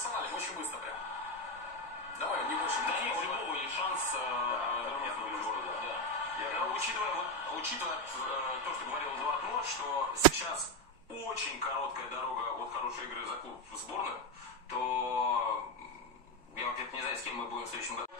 персоналем, очень быстро прям. Давай, не больше. Да нет, у любого есть шанс вернуться в города. Учитывая то, что говорил Эдуард Мот, что сейчас очень короткая дорога от хорошей игры за клуб в сборную, то я, во-первых, не знаю, с кем мы будем в следующем году.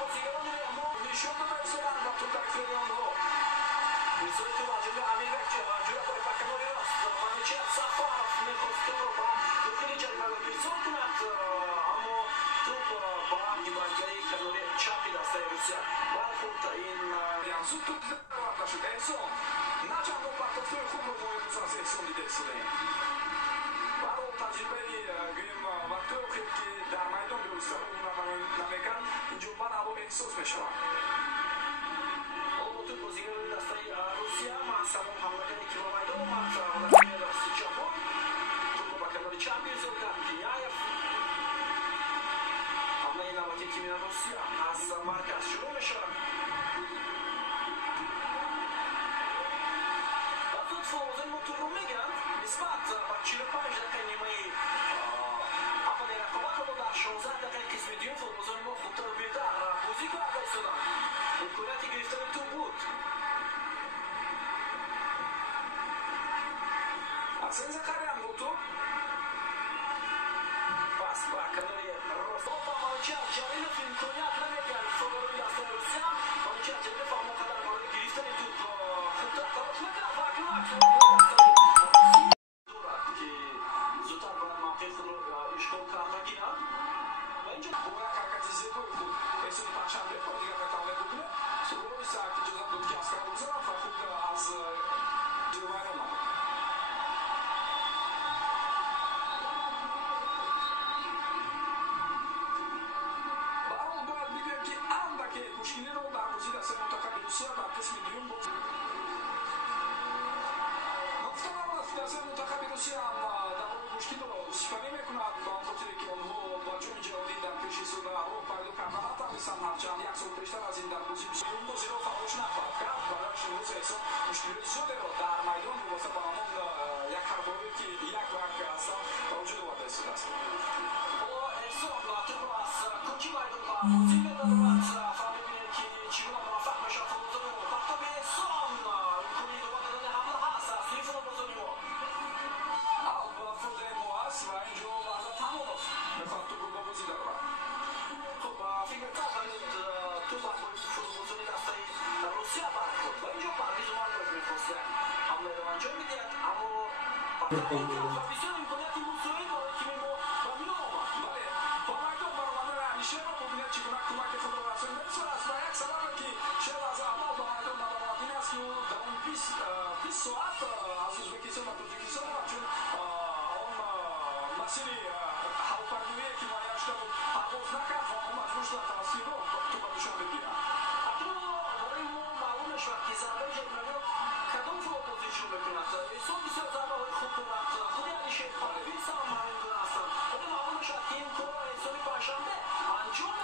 بازیگران نشون برسونن و تو تکفیری آنها بسیاری تو واجبه امیر بکچه و جویا پای پکنوری راست مانیچه سفارف میخواست تو با دخیلی جریمه رو بیرسون کند اما توپ با نیمانگری کنوری چاپی دسته روسیه ولی خود این زود توپ رفته شد احسان نچند و پرتفتوی خوب رو امروز از احسان دیده شده برای تجربه گویم وقتی که در میدان به استرا اون نمیکن اینجا من الان احساس میشوم البته بازیگران دسته روسیه معصوم حملگری که با میدان اومد ولادیمیر سیچاپون توپ با کنار چپ می‌زدن پینیایف حمله نوبتی تیم روسیه از مرکز شروع میشه فوزن موتور رو میگن نسبت با 45 دقیقه نیمه اول رقابت رو در 16 دقیقه قسم دوم فوزن ما خوبتر و بهتر بازی کرده ایستادن امکانیت گرفتن توپ بود حسین زکریان با توپ پاس با کناری رستم با مانچر جلیلوف امکانیت نمیگن فوتبالی دسته روسیه مانچر جلیلوف اما قدر برای گرفتن توپ خوبتر تلاش میکرد و کمک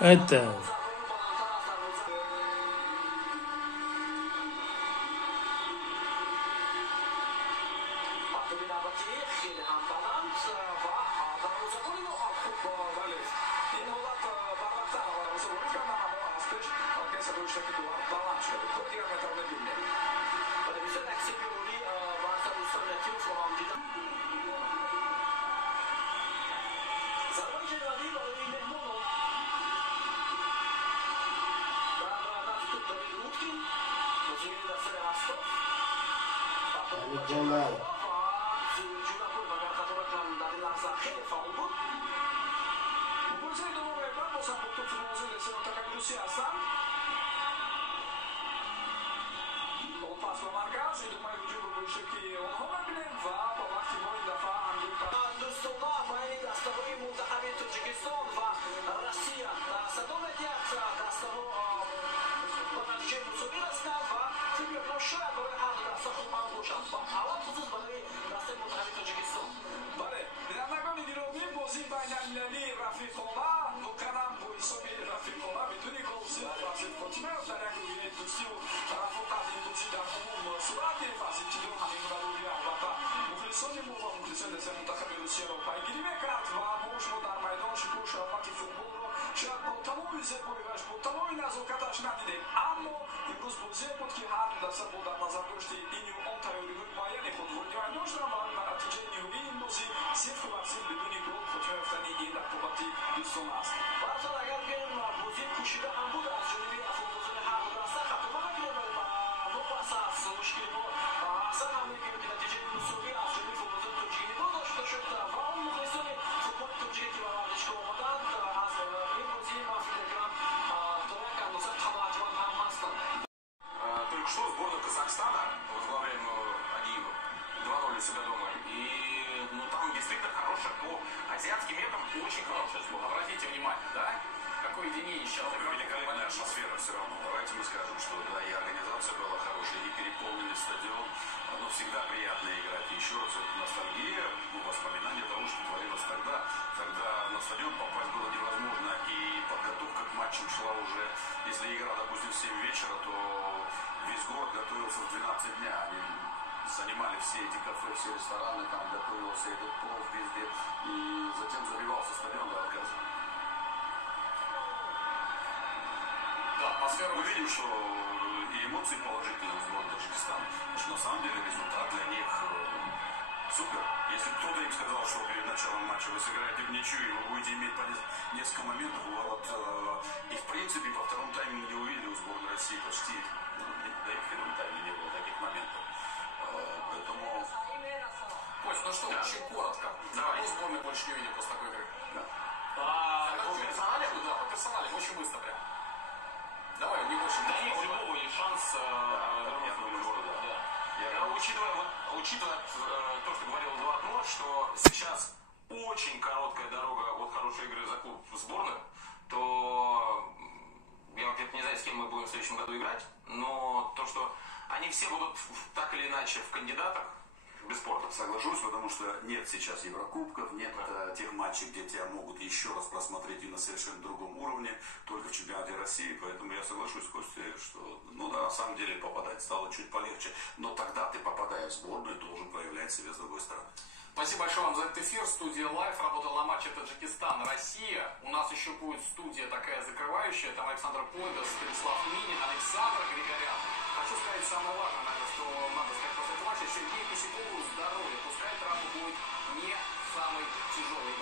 Это شاید با تمام زیبایی‌اش با تمام نزاکتش ندیدیم، اما امروز بازی بود که هر دسته با در نظر داشتی این اون تیاری‌های معینی خود وارد داشتن و این نتیجه نهایی این بازی 0-0 بدون گل خاطر رفتنی این رقابتی دوستان است. بعضا اگر بیایم بازی کوشیده هم بود از جانب افغانستان هر دو دسته خطا نگیره و ما بحث از مشکل ما اصلا همه که نتیجه مساوی از جانب فوتبال ترکیه رو داشته شد و اون مخلصان فوتبال ترکیه که به ورزشگاه آمدند از این بازی ما فکر کنم تا یک اندازه طماعتمند هم هستند. Только что сборная Казахстана, возглавляемую Адиевым, 2-0 у себя дома. И ну, там действительно хорошая, по азиатским меркам очень хорошая сборная. Обратите внимание, да? Какое единение сейчас. Великолепная атмосфера все равно. Давайте мы скажем, что да, и организация была хорошая, и переполненный стадион. Но всегда приятно играть. И еще раз, это ностальгия, воспоминания того, что творилось тогда. Тогда на стадион попасть было невозможно. И подготовка к матчам шла уже, если игра, допустим, в 7 вечера, то весь город готовился в 12 дня. Они занимали все эти кафе, все рестораны, там готовился этот плов везде. И затем забивался стадион до отказа. Да, атмосфера. Мы видим, что и эмоции положительные у сборной Таджикистана. Потому что на самом деле результат для них супер. Если кто-то им сказал, что перед началом матча вы сыграете в ничью, и вы будете иметь по несколько моментов у ворот. И в принципе во втором тайме мы не увидели у сборной России почти, да и в первом тайме не было таких моментов. Поэтому... Кость, ну что, очень коротко. Давай. Сборной больше не увидим после такой игры. Да. По персоналям? Да, по персоналям, очень быстро прям. Давай, не больше. Да нет, у любого есть шанс я думаю, что да. Учитывая то, что говорил Эдуард Нор, что сейчас очень короткая дорога от хорошей игры за клуб в сборную, то я, во-первых, не знаю, с кем мы будем в следующем году играть, но то, что они все будут так или иначе в кандидатах, бесспорно. Соглашусь, потому что нет сейчас Еврокубков, нет тех матчей, где тебя могут еще раз просмотреть и на совершенно другом уровне, только в чемпионате России, поэтому я соглашусь с Костей, что, ну да, на самом деле попадать стало чуть полегче, но тогда ты, попадая в сборную, должен проявлять себя с другой стороны. Спасибо большое вам за этот эфир. Студия Лайф работала на матче Таджикистан-Россия. У нас еще будет студия такая закрывающая. Там Александр Пойда, Станислав Минин, Александр Григорян. Хочу сказать самое важное, наверное, что надо сказать после этого матча. Сергею Косякову здоровья. Пускай травма будет не самой тяжелой.